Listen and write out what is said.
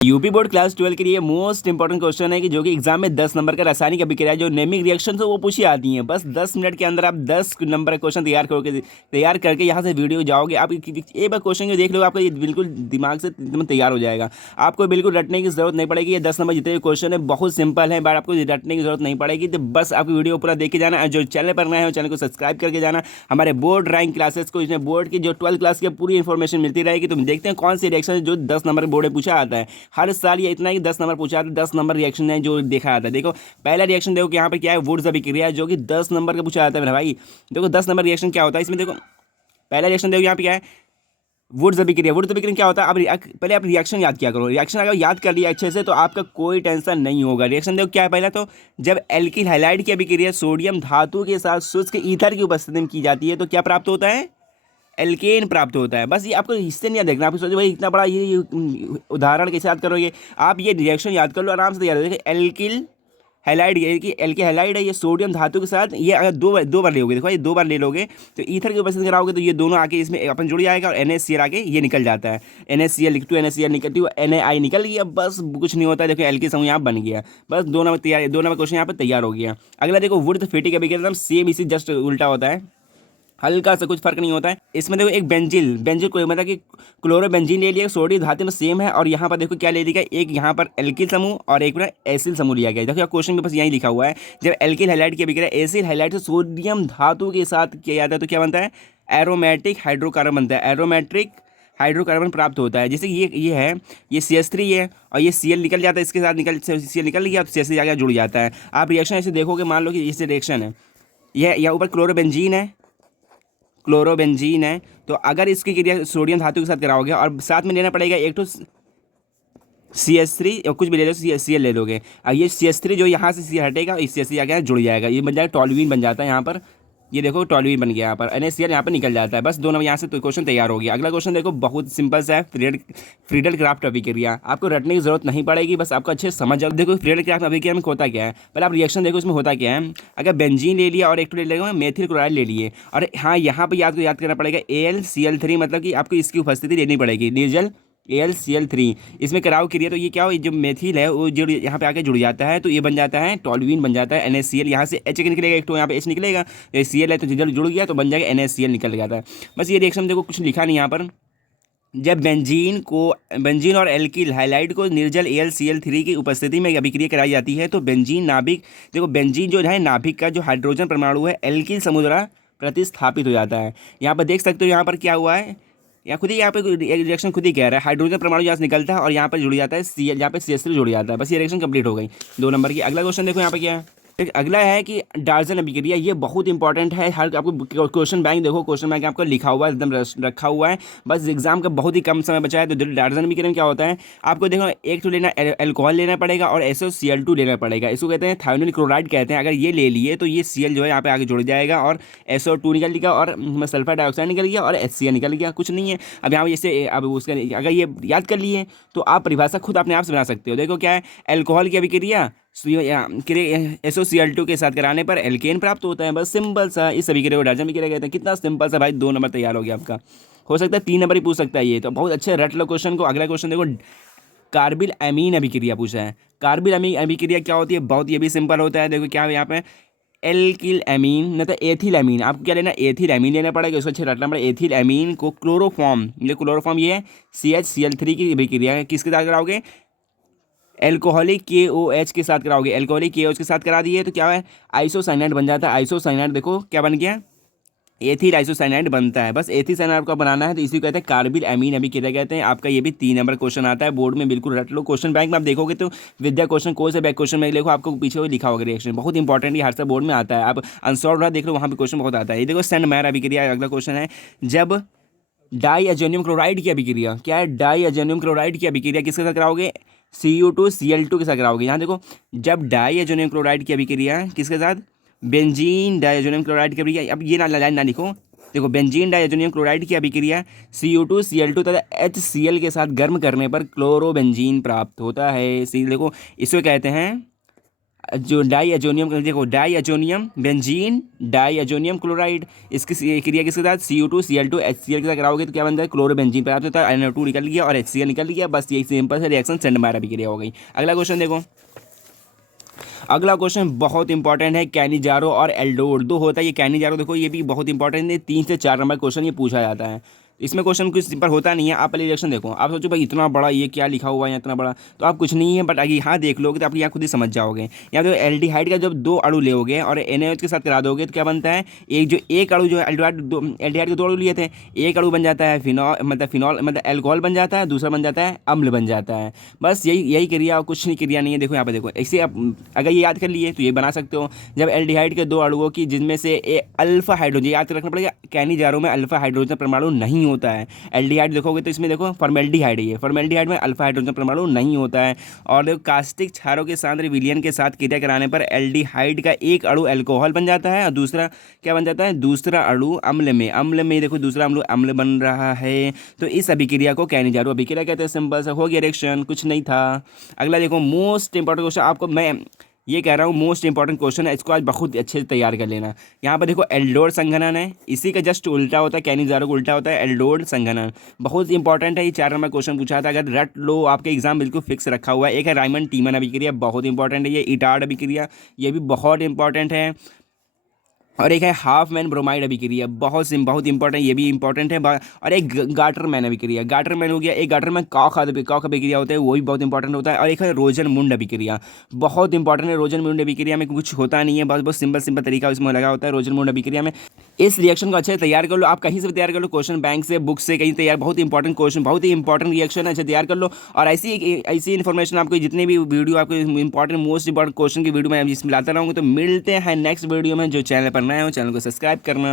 UP board class 12 के लिए most important question है कि जो कि एग्जाम में 10 नंबर का रासायनिक अभिक्रिया जो नेमिक रिएक्शन है वो पूछी आती हैं। बस 10 मिनट के अंदर आप 10 नंबर का क्वेश्चन तैयार करके यहाँ से वीडियो जाओगे। आप एक बार क्वेश्चन को देख लो, आपका ये बिल्कुल दिमाग से एकदम तैयार हो जाएगा। आपको बिल्कुल रटने की जरूरत नहीं पड़ेगी। ये 10 नंबर जितने भी क्वेश्चन है बहुत सिंपल है, बट आपको रटने की जरूरत नहीं पड़ेगी। तो बस आपकी वीडियो पूरा देख के जाना। जो चैनल पर नए हो चैनल को सब्सक्राइब करके जाना। हमारे बोर्ड रैंक क्लासेस को, इसमें बोर्ड की जो 12 क्लास की पूरी इन्फॉर्मेशन मिलती रहेगी। तो देखते हैं कौन सी रिएक्शन है जो 10 नंबर बोर्ड में पूछा आता है। हर साल ये इतना कि 10 नंबर पूछा था, 10 नंबर रिएक्शन है जो देखा जाता है। देखो पहला रिएक्शन देखो कि यहाँ पे क्या है, वुड्स अभिक्रिया जो कि 10 नंबर का पूछा जाता है मेरा भाई। देखो 10 नंबर रिएक्शन क्या होता है इसमें। देखो पहला रिएक्शन देखो यहाँ पे क्या है, वुड्स अभिक्रिया। वुड्स अभिक्रिया क्या होता है, अब पहले आप रिएक्शन याद किया करो। रिएक्शन अगर याद कर लिया अच्छे से तो आपका कोई टेंशन नहीं होगा। रिएक्शन देखो क्या है, पहला तो जब एल्किल हैलाइड की अभिक्रिया सोडियम धातु के साथ शुष्क ईथर की उपस्थिति में की जाती है तो क्या प्राप्त होता है, एल्केन प्राप्त होता है। बस ये आपको इससे नहीं याद देखना। आप सोचो भाई इतना बड़ा ये उदाहरण कैसे याद करोगे। आप ये रिएक्शन याद कर लो, आराम से याद हो। देखिए एल्किल हैलाइड, ये कि एल्किल हैलाइड है, ये सोडियम धातु के साथ ये अगर दो बार लोगे, देखो ये 2 बार ले लोगे तो ईथर की उपस्थिति कराओगे तो ये दोनों आके इसमें अपन जुड़ जाएगा और NaCl आके ये निकल जाता है। NaCl 2 NaCl निकलती है, Na निकल गया, बस कुछ नहीं होता है। देखो एल्किल समूह यहाँ बन गया। बस 2 नंबर तैयार, 2 नंबर क्वेश्चन यहाँ पर तैयार हो गया। अगला देखो वुड फेटिक अभिक्रिया, सेम इसी जस्ट उल्टा होता है, हल्का सा कुछ फर्क नहीं होता है। इसमें देखो एक बेंजिल को मतलब कि क्लोरोबेंजीन ले लिया, सोडियम धातु में सेम है। और यहाँ पर देखो क्या ले लिया, एक यहाँ पर एल्किल समूह और एक एसिल समूह लिया गया। देखो क्वेश्चन में बस यही लिखा हुआ है, जब एल्किल हैलाइड की अभिक्रिया एसिल हैलाइड से सोडियम धातु के साथ किया जाता है तो क्या बनता है, एरोमेटिक हाइड्रोकार्बन बनता है। एरोमेट्रिक हाइड्रोकार्बन प्राप्त होता है। जैसे ये है, ये CH3 है और ये Cl निकल जाता है, इसके साथ Cl निकल गया तो CH3 जाकर जुड़ जाता है। आप रिएक्शन ऐसे देखोगे, मान लो कि इस रिएक्शन है, यह ऊपर क्लोरोबेंजीन है तो अगर इसकी क्रिया सोडियम धातु के साथ कराओगे और साथ में लेना पड़ेगा एक तो CH3 या कुछ भी ले लो, Cl ले लोगे। अब ये CH3 जो यहाँ से Cl हटेगा इस CH3 आगे जुड़ जाएगा, ये बन जाएगा टॉल्यूइन बन जाता है। यहाँ पर ये देखो टॉल्यूइन बन गया, यहाँ पर NaCl यहाँ पर निकल जाता है। बस दोनों यहाँ से तो क्वेश्चन तैयार हो गया। अगला क्वेश्चन देखो बहुत सिंपल सा है, फ्रीडल क्राफ्ट अभिक्रिया। आपको रटने की जरूरत नहीं पड़ेगी, बस आपको अच्छे से समझ जाओ। देखो फ्रीडल क्राफ्ट अभिक्रिया में होता क्या है, पहले आप रिएक्शन देखो इसमें होता क्या है। अगर बेंजीन ले लिया और एक तो ले लेगा मेथिल क्लोराइड ले लिए, और हाँ यहाँ पर याद करना पड़ेगा AlCl3, मतलब कि आपको इसकी उपस्थिति लेनी पड़ेगी, निर्जल AlCl3। इसमें कराओ क्रिया तो ये क्या हो, जो मेथिल है वो जुड़ यहाँ पे आके जुड़ जाता है तो ये बन जाता है टॉल्यूइन बन जाता है। NaCl यहाँ से H निकलेगा, एक तो यहाँ पे H निकलेगा, Cl है तो जल जुड़ गया तो बन जाएगा NaCl निकल जाता है। बस ये रिएक्शन देखो कुछ लिखा नहीं यहाँ पर। जब बेंजीन और एल्किल हाइलाइड को निर्जल AlCl3 की उपस्थिति में अभिक्रिया कराई जाती है तो बेंजीन नाभिक, देखो बेंजीन जो है नाभिक का जो हाइड्रोजन परमाणु है एल्किल समूह द्वारा प्रतिस्थापित हो जाता है। यहाँ पर देख सकते हो यहाँ पर क्या हुआ है, या खुद ही यहाँ पे रिएक्शन खुद ही कह रहा है, हाइड्रोजन परमाणु यहाँ से निकलता है और यहाँ पर जुड़ जाता है Cl, यहाँ पे CH3 जुड़ जाता है। बस ये रिएक्शन कंप्लीट हो गई 2 नंबर की। अगला क्वेश्चन देखो यहाँ पे क्या है, अगला है कि डाल्टन अभिक्रिया। ये बहुत इंपॉर्टेंट है, हर आपको क्वेश्चन बैंक देखो, क्वेश्चन बैंक आपको लिखा हुआ है, एकदम रखा हुआ है। बस एग्जाम का बहुत ही कम समय बचा है। तो डाल्टन अभिक्रिया में क्या होता है, आपको देखो एक तो लेना एल्कोहल लेना पड़ेगा और SOCl2 लेना पड़ेगा। इसको कहते हैं थायोनिल क्लोराइड कहते हैं। अगर ये ले लिए तो ये Cl जो है यहाँ पे आगे जुड़ जाएगा और SO2 निकल गया और सल्फर डाइऑक्साइड निकल गया और HCl निकल गया, कुछ नहीं है। अब यहाँ जैसे अब उसका अगर ये याद कर लिए तो आप परिभाषा खुद अपने आप से बना सकते हो। देखो क्या है, एल्कोहल की अभिक्रिया SOCl2 के साथ कराने पर एल्केन प्राप्त होता है। बस सिंपल सा, इस अभिक्रिया को डाल्टन अभिक्रिया कहते हैं। कितना सिंपल सा भाई, 2 नंबर तैयार हो गया आपका। हो सकता है 3 नंबर ही पूछ सकता है ये, तो बहुत अच्छे रट लो क्वेश्चन को। अगला क्वेश्चन देखो, कार्बिल अमीन अभिक्रिया पूछा है। कार्बिल अमीन अभिक्रिया क्या होती है, बहुत ये भी सिंपल होता है। देखो क्या है यहाँ पे, एल्किल एमीन न तो एथिल एमीन, आपको क्या लेना, एथिल एमीन लेना पड़ेगा। इसको अच्छे रटना पड़ेगा। एथिल एमीन को क्लोरोफॉर्म ये है CHCl3 की अभिक्रिया है, किसके साथ कराओगे, एल्कोहलिक KOH के साथ कराओगे। एल्कोहलिक KOH के साथ करा दिए तो क्या है, आइसोसाइनाइड बन जाता है। आइसोसाइनाइड देखो क्या बन गया, एथिल आइसोसाइनाइड बनता है। बस एथिल साइनाइड को बनाना है तो इसी को कहते हैं कार्बिल अमीन अभिक्रिया कहते हैं। आपका ये भी 3 नंबर क्वेश्चन आता है बोर्ड में, बिल्कुल रट लो। क्वेश्चन बैंक में आप देखोगे तो विद्या क्वेश्चन कोई से बैक क्वेश्चन में देखो आपको पीछे लिखा होगा रिएक्शन, बहुत इंपॉर्टेंट है, हर सब बोर्ड में आता है। आप अनसॉल्व देख लो, वहाँ पर क्वेश्चन बहुत आता है। ये देखो सेंट मैर अभिक्रिया अगला क्वेश्चन है। जब डाईअजोनियम क्लोराइड की अभिक्रिया, क्या है, डाईअजोनियम क्लोराइड की अभिक्रिया किसके साथ कराओगे, Cu2Cl2 के साथ कराओगे। यहाँ देखो जब डाईअजोनियम क्लोराइड की अभिक्रिया किसके साथ, बेंजीन डाईअजोनियम क्लोराइड की अभिक्रिया, अब ये लाइन ना लिखो। देखो बेंजीन डाईअजोनियम क्लोराइड की अभिक्रिया Cu2Cl2 तथा HCl के साथ गर्म करने पर क्लोरोबेंजीन प्राप्त होता है। देखो इसको कहते हैं जो डाई एजोनियम, देखो diazonium benzene diazonium chloride, इसकी क्रिया किसके साथ Cu2Cl2 HCl के साथ कराओगे तो क्या बनता है, क्लोरोबेंजीन प्राप्त होता है। NO2 निकल गया और HCl निकल गया, बस यही सिंपल से रिएक्शन सेंड मारा अभिक्रिया हो गई। अगला क्वेश्चन देखो, अगला क्वेश्चन बहुत इंपॉर्टेंट है, कैनिजारो और एल्डोर दो होता है ये कैनिजारो, देखो ये भी बहुत इंपॉर्टेंट है, 3 से 4 नंबर क्वेश्चन ये पूछा जाता है। इसमें क्वेश्चन कुछ सिंपल होता नहीं है। आप पहले रिएक्शन देखो, आप सोचो भाई इतना बड़ा ये क्या लिखा हुआ है इतना बड़ा, तो आप कुछ नहीं है, बट अगर यहाँ देख लोगे तो आप यहाँ खुद ही समझ जाओगे। यहाँ तो एल्डिहाइड का जब 2 अणु लोगे और NaOH के साथ करा दोगे तो क्या बनता है, एक अणु जो एल्डिहाइड के 2 अणु लिए थे, एक अणु बन जाता है फिनॉल मतलब एल्कोहल बन जाता है, दूसरा बन जाता है अम्ल बन जाता है। बस यही क्रिया और कुछ नहीं क्रिया नहीं है। देखो यहाँ पे देखो, ऐसे आप अगर ये याद कर लिए तो ये बना सकते हो, जब एल्डिहाइड के 2 अणुओं की जिनमें से अल्फा हाइड्रोजन, याद रखना पड़ेगा कैनिजारो में अल्फा हाइड्रोजन परमाणु नहीं होता है। एल्डिहाइड देखोगे तो इसमें देखो फॉर्मेल्डिहाइड है, ये फॉर्मेल्डिहाइड में अल्फा हाइड्रोजन परमाणु नहीं होता है। और देखो कास्टिक क्षारों के सांद्र विलयन के साथ क्रिया कराने पर एल्डिहाइड का एक अणु अल्कोहल बन जाता है और दूसरा क्या बन जाता है, दूसरा अणु अम्ल में देखो दूसरा अम्ल बन रहा है। तो इस अभिक्रिया को कैनिजारो अभिक्रिया कहते हैं। सिंपल सा हो गया रिएक्शन, कुछ नहीं था। अगला देखो मोस्ट इंपॉर्टेंट क्वेश्चन, आपको मैं ये कह रहा हूँ मोस्ट इंपॉर्टेंट क्वेश्चन है, इसको आज बहुत अच्छे से तैयार कर लेना। यहाँ पर देखो एल्डोर संघनन है, इसी का जस्ट उल्टा होता है, कैनिजारो का उल्टा होता है एल्डोर संघनन। बहुत इंपॉर्टेंट है, ये 4 नंबर क्वेश्चन पूछा था, अगर रट लो आपके एग्जाम बिल्कुल फिक्स रखा हुआ है। एक है रायमंड टीमन अभिक्रिया, बहुत इंपॉर्टेंट है। ये इटार्ड अभिक्रिया, ये भी बहुत इंपॉर्टेंट है। और एक है हाफ मैन ब्रोमाइड अभिक्रिया, बहुत इंपॉर्टेंट, ये भी इंपॉर्टेंट है। और एक गाटरमैन अभिक्रिया, गाटरमैन हो गया, एक गाटरमैन कॉक अभिक्रिया होता है, वो भी बहुत इंपॉर्टेंट होता है। और एक है रोजन मुंड अभिक्रिया, बहुत इंपॉर्टेंट है। रोजन मुंड अभिक्रिया में कुछ होता नहीं है, बस बहुत सिंपल तरीका उसमें लगा होता है रोजन मुंड अभिक्रिया में। इस रिएक्शन को अच्छे से तैयार कर लो, आप कहीं से भी तैयार कर लो, क्वेश्चन बैंक से, बुक से, कहीं तैयार, बहुत इंपॉर्टेंट क्वेश्चन, बहुत ही इंपॉर्टेंट रिएक्शन है, अच्छे तैयार कर लो। और ऐसी इन्फॉर्मेशन आपको जितने भी वीडियो आपको इंपॉर्टेंट मोस्ट इंपॉर्टेंट क्वेश्चन की वीडियो मैं इसमें लाता रहूँगा। तो मिलते हैं नेक्स्ट वीडियो में। जो चैनल पर नए हो चैनल को सब्सक्राइब करना।